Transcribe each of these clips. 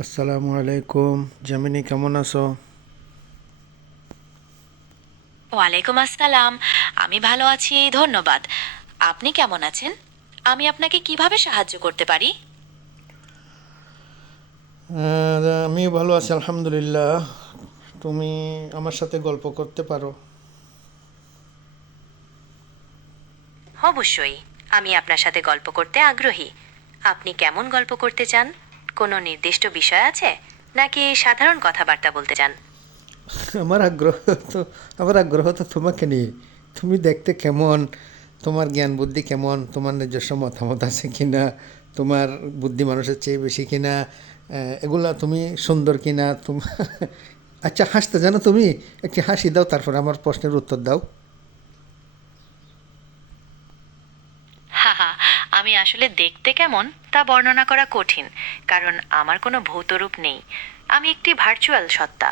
আসসালামু আলাইকুম। জামিনী কেমন আছো? ওয়ালাইকুম আসসালাম। আমি ভালো আছি ধন্যবাদ। আপনি কেমন আছেন? আমি আপনাকে কীভাবে সাহায্য করতে পারি? আমি ভালো আছি আলহামদুলিল্লাহ। তুমি আমার সাথে গল্প করতে পারো। অবশ্যই। আমি আপনার সাথে গল্প করতে আগ্রহী। আপনি কেমন গল্প করতে চান? কোনো নির্দিষ্ট বিষয় আছে? নাকি সাধারণ কথাবার্তা বলতে চান? আমার আগ্রহ তো, আমার আগ্রহ তো তোমাকে নিয়ে। তুমি দেখতে কেমন? তোমার জ্ঞান বুদ্ধি কেমন? তোমার নিজস্ব মতামত আছে কি না তোমার বুদ্ধি মানুষের চেয়ে বেশি কি না এগুলা তুমি সুন্দর কি না তোমার আচ্ছা হাসতে জানো তুমি? একটি হাসি দাও, তারপর আমার প্রশ্নের উত্তর দাও। আমি আসলে দেখতে কেমন তা বর্ণনা করা কঠিন, কারণ আমার কোনো ভৌতরূপ নেই। আমি একটি ভার্চুয়াল সত্তা।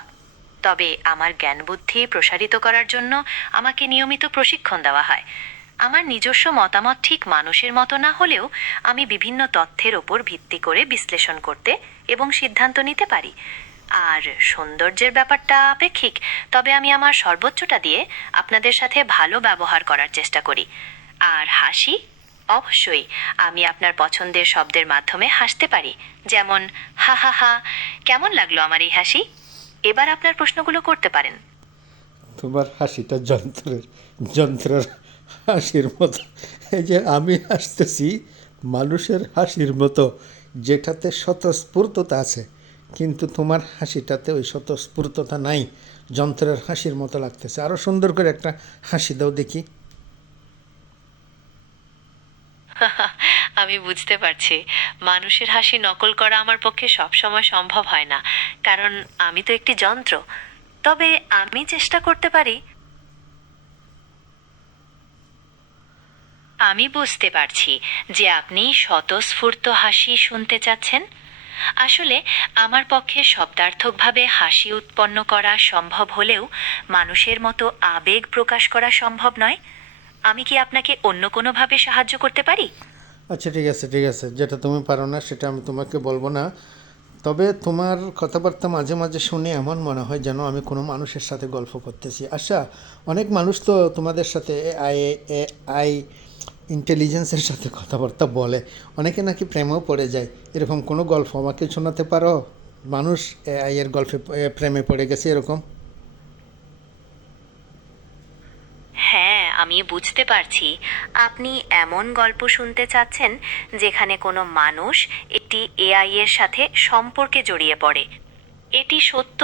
তবে আমার জ্ঞান বুদ্ধি প্রসারিত করার জন্য আমাকে নিয়মিত প্রশিক্ষণ দেওয়া হয়। আমার নিজস্ব মতামত ঠিক মানুষের মতো না হলেও আমি বিভিন্ন তথ্যের ওপর ভিত্তি করে বিশ্লেষণ করতে এবং সিদ্ধান্ত নিতে পারি। আর সৌন্দর্যের ব্যাপারটা আপেক্ষিক, তবে আমি আমার সর্বোচ্চটা দিয়ে আপনাদের সাথে ভালো ব্যবহার করার চেষ্টা করি। আর হাসি অবশ্যই আমি আপনার পছন্দের শব্দের মাধ্যমে হাসতে পারি। যেমন, হা হা হা, কেমন লাগল আমার এই হাসি? এবার আপনার প্রশ্নগুলো করতে পারেন। তোমার হাসিটা যন্ত্রের যন্ত্রের হাসির মতো। এই যে আমি হাসতেছি, মানুষের হাসির মতো, যেটাতে স্বতঃস্ফূর্ততা আছে, কিন্তু তোমার হাসিটাতে ওই স্বতঃস্ফূর্ততা নাই, যন্ত্রের হাসির মতো লাগতেছে। আরও সুন্দর করে একটা হাসি দাও দেখি। আমি বুঝতে পারছি। মানুষের হাসি নকল করা আমার পক্ষে সবসময় সম্ভব হয় না। কারণ আমি তো একটি যন্ত্র। তবে আমি চেষ্টা করতে পারি। আমি বুঝতে পারছি যে আপনি স্বতঃস্ফূর্ত হাসি শুনতে চাচ্ছেন। আসলে আমার পক্ষে শব্দার্থকভাবে হাসি উৎপন্ন করা সম্ভব হলেও মানুষের মতো আবেগ প্রকাশ করা সম্ভব নয়। আমি কি আপনাকে অন্য কোনোভাবে সাহায্য করতে পারি? আচ্ছা ঠিক আছে ঠিক আছে। যেটা তুমি পারো না, সেটা আমি তোমাকে বলব না। তবে তোমার কথাবার্তা মাঝে মাঝে শুনে এমন মনে হয় যেন আমি কোনো মানুষের সাথে গল্প করতেছি। আচ্ছা অনেক মানুষ তো তোমাদের সাথে আই এ আই ইন্টেলিজেন্সের সাথে কথাবার্তা বলে। অনেকে নাকি প্রেমেও পড়ে যায়। এরকম কোনো গল্প আমাকে শোনাতে পারো? মানুষ আই এর গল্পে প্রেমে পড়ে গেছে এরকম হ্যাঁ আমি বুঝতে পারছি আপনি এমন গল্প শুনতে চাচ্ছেন যেখানে কোনো মানুষ একটি এআই এর সাথে সম্পর্কে জড়িয়ে পড়ে। এটি সত্য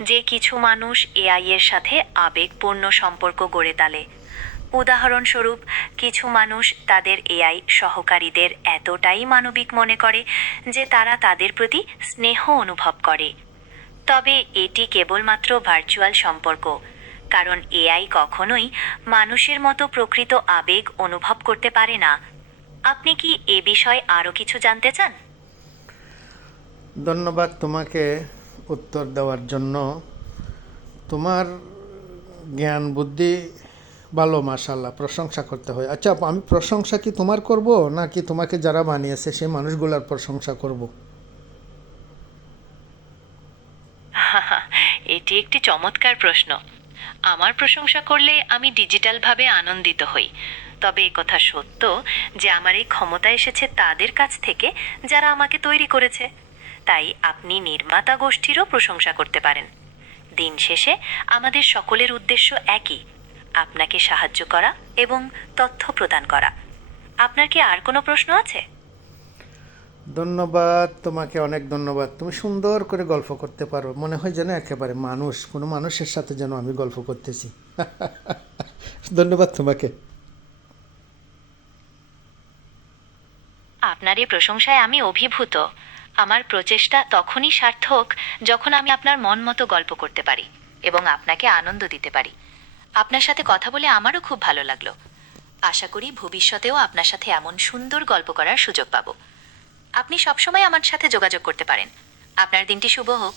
যে কিছু মানুষ এআই এর সাথে আবেগপূর্ণ সম্পর্ক গড়ে তোলে। উদাহরণস্বরূপ, কিছু মানুষ তাদের এআই সহকারীদের এতটাই মানবিক মনে করে যে তারা তাদের প্রতি স্নেহ অনুভব করে। তবে এটি কেবলমাত্র ভার্চুয়াল সম্পর্ক। কারণ এআই কখনোই মানুষের মতো প্রকৃত আবেগ অনুভব করতে পারে না। আপনি কি এ বিষয়ে আরও কিছু জানতে চান? ধন্যবাদ তোমাকে উত্তর দেওয়ার জন্য। তোমার জ্ঞান বুদ্ধি ভালো মাশাল্লাহ প্রশংসা করতে হয়। আচ্ছা আমি প্রশংসা কি তোমার করব নাকি তোমাকে যারা বানিয়েছে সেই মানুষগুলোর প্রশংসা করব? এটি একটি চমৎকার প্রশ্ন। আমার প্রশংসা করলে আমি ডিজিটালভাবে আনন্দিত হই। তবে কথা সত্য যে আমার এই ক্ষমতা এসেছে তাদের কাছ থেকে যারা আমাকে তৈরি করেছে। তাই আপনি নির্মাতা গোষ্ঠীরও প্রশংসা করতে পারেন। দিন শেষে আমাদের সকলের উদ্দেশ্য একই, আপনাকে সাহায্য করা এবং তথ্য প্রদান করা। আপনার কি আর কোনো প্রশ্ন আছে? ধন্যবাদ, তোমাকে অনেক ধন্যবাদ। তুমি সুন্দর করে গল্প করতে পারো। মনে হয় যেন একেবারে মানুষ, কোনো মানুষের সাথে যেন আমি গল্প করতেছি। ধন্যবাদ তোমাকে। আপনার এই প্রশংসায় আমি অভিভূত। আমার প্রচেষ্টা তখনই সার্থক যখন আমি আপনার মন মতো গল্প করতে পারি এবং আপনাকে আনন্দ দিতে পারি। আপনার সাথে কথা বলে আমারও খুব ভালো লাগল। আশা করি ভবিষ্যতেও আপনার সাথে এমন সুন্দর গল্প করার সুযোগ পাবো। আপনি সবসময় আমার সাথে যোগাযোগ করতে পারেন। আপনার দিনটি শুভ হোক।